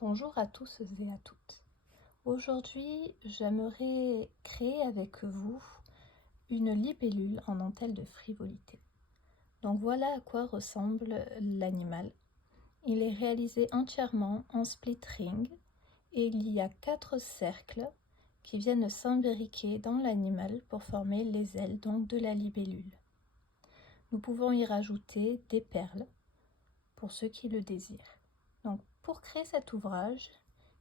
Bonjour à tous et à toutes. Aujourd'hui, j'aimerais créer avec vous une libellule en dentelle de frivolité. Donc voilà à quoi ressemble l'animal. Il est réalisé entièrement en split ring et il y a 4 cercles qui viennent s'imbriquer dans l'animal pour former les ailes donc de la libellule. Nous pouvons y rajouter des perles pour ceux qui le désirent. Donc pour créer cet ouvrage,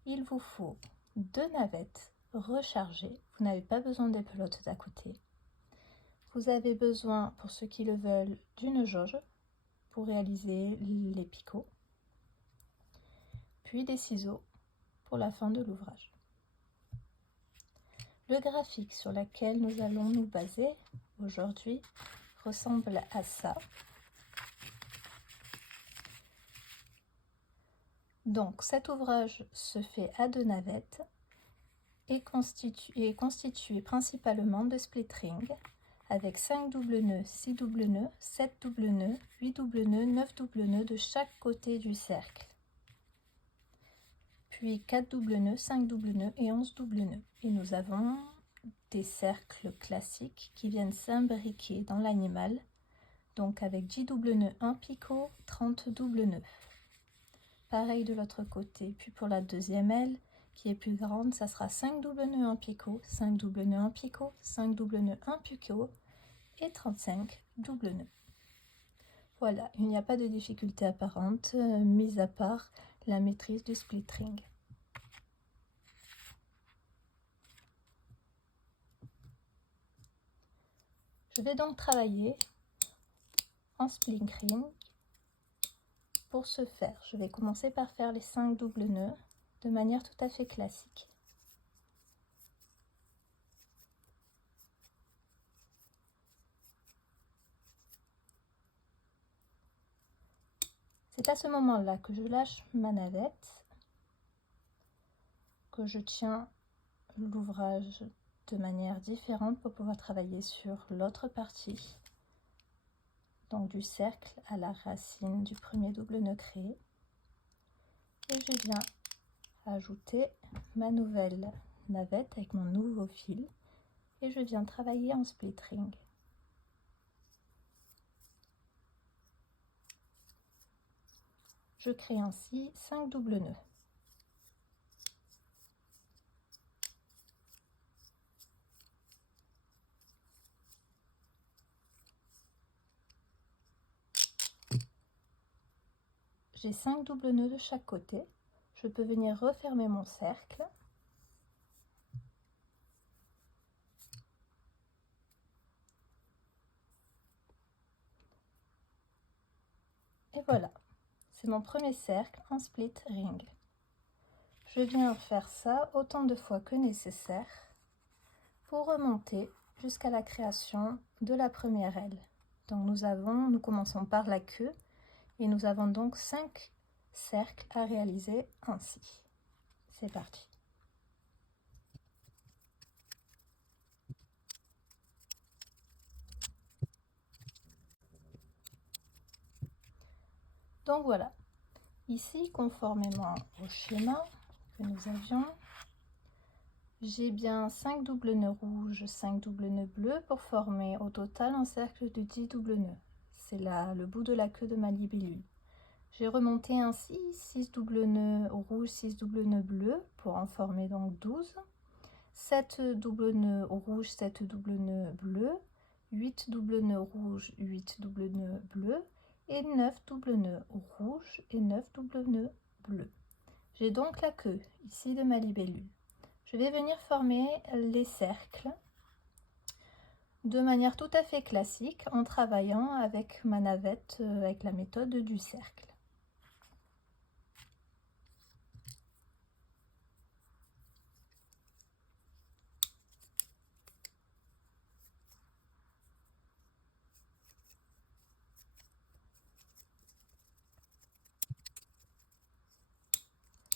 il vous faut 2 navettes rechargées. Vous n'avez pas besoin des pelotes à côté. Vous avez besoin, pour ceux qui le veulent, d'une jauge pour réaliser les picots, puis des ciseaux pour la fin de l'ouvrage. Le graphique sur lequel nous allons nous baser aujourd'hui ressemble à ça. Donc cet ouvrage se fait à 2 navettes et est constitué principalement de split ring avec 5 double nœuds, 6 double nœuds, 7 double nœuds, 8 double nœuds, 9 double nœuds de chaque côté du cercle. Puis 4 double nœuds, 5 double nœuds et 11 double nœuds. Et nous avons des cercles classiques qui viennent s'imbriquer dans l'animal, donc avec 10 double nœuds, 1 picot, 30 double nœuds. Pareil de l'autre côté, puis pour la deuxième aile, qui est plus grande, ça sera 5 double nœuds, 1 picot, 5 double nœuds, 1 picot, 5 double nœuds, 1 picot et 35 double nœuds. Voilà, il n'y a pas de difficulté apparente, mis à part la maîtrise du split ring. Je vais donc travailler en split ring. Pour ce faire, je vais commencer par faire les 5 double nœuds de manière tout à fait classique. C'est à ce moment-là que je lâche ma navette, que je tiens l'ouvrage de manière différente pour pouvoir travailler sur l'autre partie, donc du cercle à la racine du premier double nœud créé. Et je viens ajouter ma nouvelle navette avec mon nouveau fil et je viens travailler en split ring. Je crée ainsi 5 double nœuds. J'ai 5 double nœuds de chaque côté. Je peux venir refermer mon cercle. Et voilà, c'est mon premier cercle en split ring. Je viens faire ça autant de fois que nécessaire pour remonter jusqu'à la création de la première aile. Donc nous commençons par la queue et nous avons donc 5 cercles à réaliser ainsi. C'est parti. Donc voilà, ici conformément au schéma que nous avions, j'ai bien 5 double nœuds rouges, 5 double nœuds bleus pour former au total un cercle de 10 double nœuds. C'est là le bout de la queue de ma libellule. J'ai remonté ainsi 6 double nœuds rouges, 6 double nœuds bleus pour en former donc 12, 7 double nœuds rouges, 7 double nœuds bleus, 8 double nœuds rouges, 8 double nœuds bleus et 9 double nœuds rouges et 9 double nœuds bleus. J'ai donc la queue ici de ma libellule. Je vais venir former les cercles de manière tout à fait classique en travaillant avec ma navette, avec la méthode du cercle.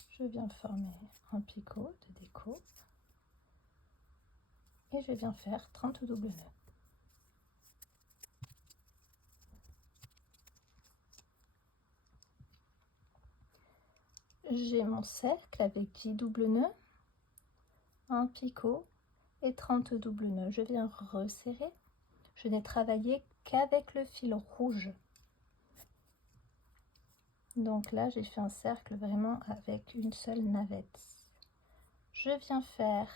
Je viens former un picot de déco et je viens faire 30 double nœuds. j'ai mon cercle avec 10 doubles nœuds, un picot et 30 doubles nœuds. Je viens resserrer. Je n'ai travaillé qu'avec le fil rouge. Donc là, j'ai fait un cercle vraiment avec une seule navette. Je viens faire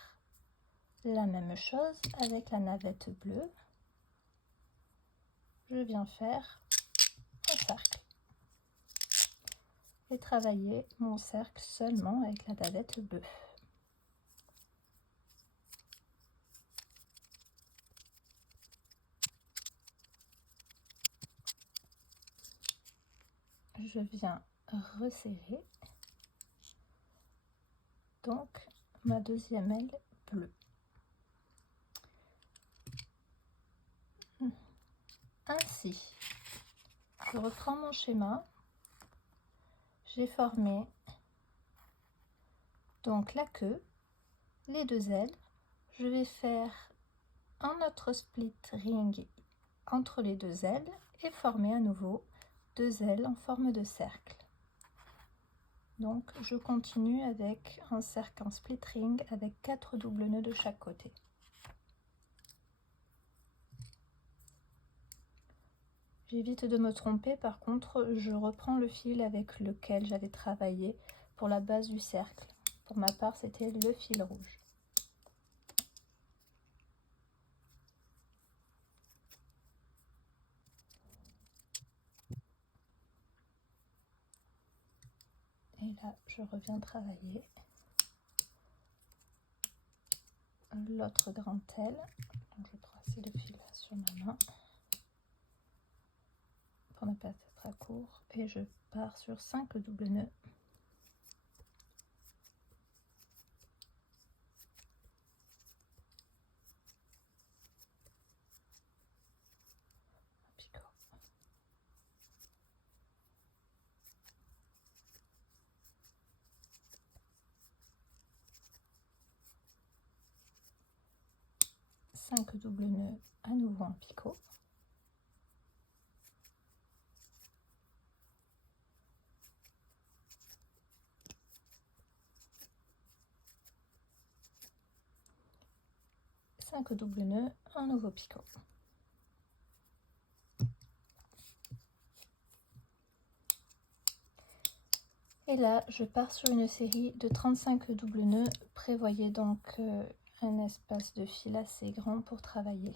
la même chose avec la navette bleue. Je viens faire un cercle et travailler mon cercle seulement avec la navette bleue. Je viens resserrer donc ma deuxième aile bleue. Ainsi, je reprends mon schéma. J'ai formé donc la queue, les deux ailes. Je vais faire un autre split ring entre les deux ailes et former à nouveau deux ailes en forme de cercle. Donc je continue avec un cercle en split ring avec 4 doubles nœuds de chaque côté. J'évite de me tromper, par contre je reprends le fil avec lequel j'avais travaillé pour la base du cercle. Pour ma part, c'était le fil rouge. Et là, je reviens travailler l'autre grande aile. Donc, je prends assez de fil sur ma main pour ne pas être à court. Et je pars sur 5 doubles nœuds. Picot. Cinq doubles nœuds à nouveau en picot. Cinq doubles nœuds, un nouveau picot. Et là, je pars sur une série de 35 doubles nœuds. Prévoyez donc un espace de fil assez grand pour travailler.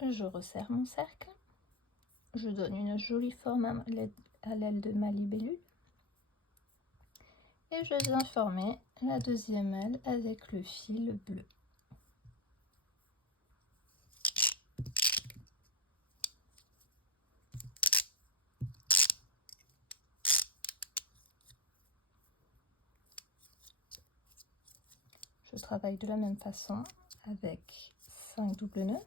Je resserre mon cercle. Je donne une jolie forme à l'aile de ma libellule. Et je viens former la deuxième aile avec le fil bleu. Je travaille de la même façon avec 5 doubles nœuds.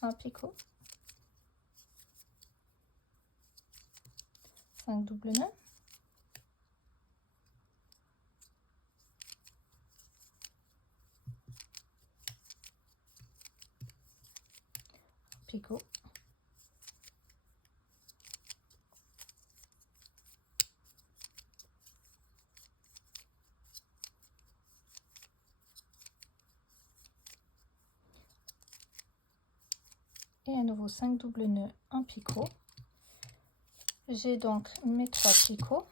Un picot. 5 doubles nœuds. Picot. Et à nouveau 5 doubles nœuds, un picot. J'ai donc mes 3 picots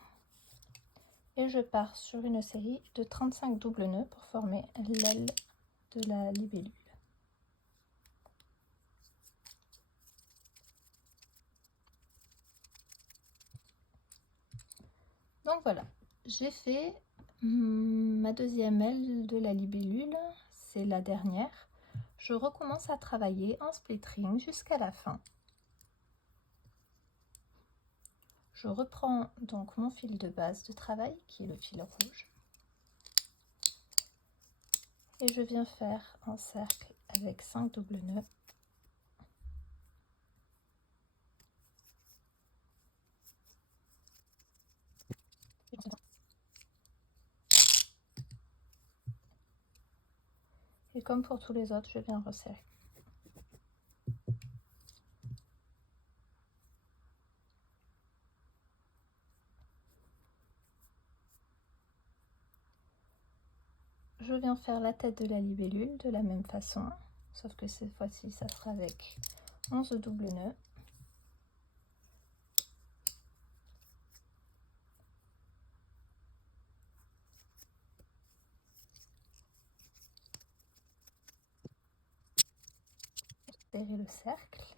et je pars sur une série de 35 doubles nœuds pour former l'aile de la libellule. Donc voilà, j'ai fait ma deuxième aile de la libellule, c'est la dernière. Je recommence à travailler en split ring jusqu'à la fin. Je reprends donc mon fil de base de travail qui est le fil rouge et je viens faire un cercle avec 5 doubles nœuds. Et comme pour tous les autres, je viens resserrer. Je viens faire la tête de la libellule de la même façon, sauf que cette fois-ci, ça sera avec 11 doubles nœuds. Serrer le cercle.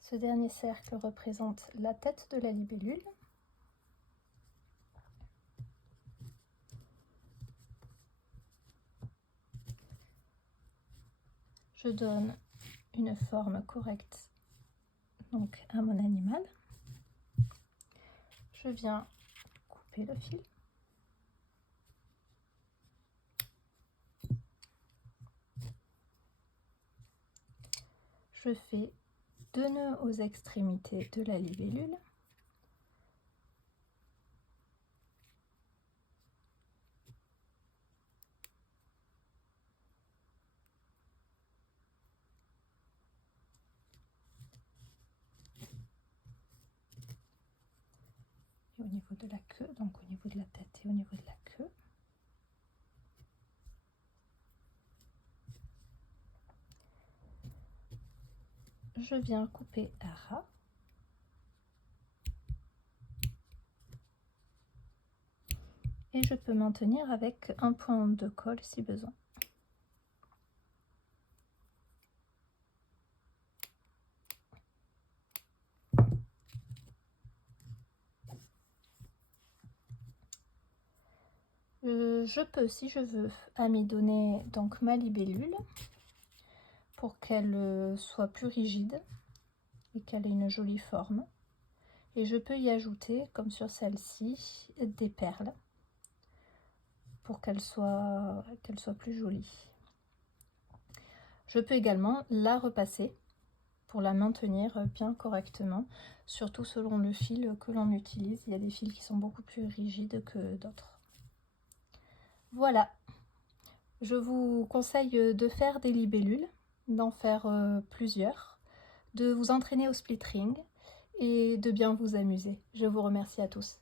Ce dernier cercle représente la tête de la libellule. Je donne une forme correcte donc à mon animal. Je viens couper le fil. Je fais 2 nœuds aux extrémités de la libellule. Et au niveau de la queue, donc au niveau de la tête et au niveau de la queue. Je viens couper à ras. Et je peux maintenir avec un point de colle si besoin. Je peux, si je veux, amidonner donc ma libellule pour qu'elle soit plus rigide et qu'elle ait une jolie forme. Et je peux y ajouter, comme sur celle-ci, des perles pour qu'elle soit plus jolie. Je peux également la repasser pour la maintenir bien correctement, surtout selon le fil que l'on utilise. Il y a des fils qui sont beaucoup plus rigides que d'autres. Voilà, je vous conseille de faire des libellules, d'en faire plusieurs, de vous entraîner au split ring et de bien vous amuser. Je vous remercie à tous.